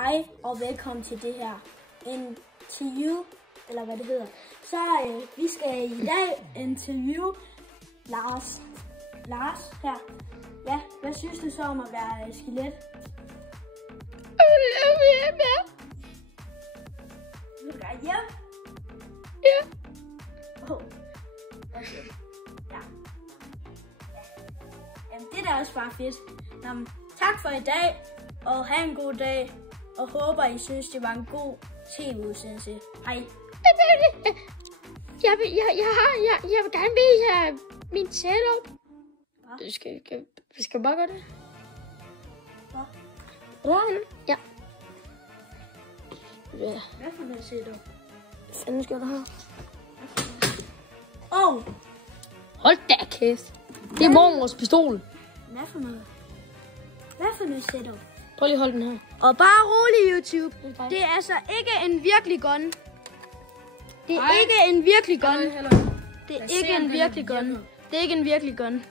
Hej og velkommen til det her interview, eller hvad det hedder. Så vi skal i dag interviewe Lars her. Ja, hvad synes du så om at være skelet? Vil du gerne hjem? Ja. Okay. Ja. Jamen, det er da også bare fedt. Jamen, tak for i dag, og have en god dag, og håber, I synes, det var en god tv-udsendelse. Hej. Jeg vil gerne vise min setup. Vi skal bare gøre det. Ja. Hvad for noget ser du? Hvad fanden skal du have? Hold da kæft. Det er mormors pistol. Hvad for noget? Hvad for noget ser du? Prøv lige at holde den her. Og bare rolig, YouTube. Det er altså ikke en virkelig gun. Det er ikke en virkelig gun. Det er ikke en virkelig gun. Det er ikke en virkelig gun.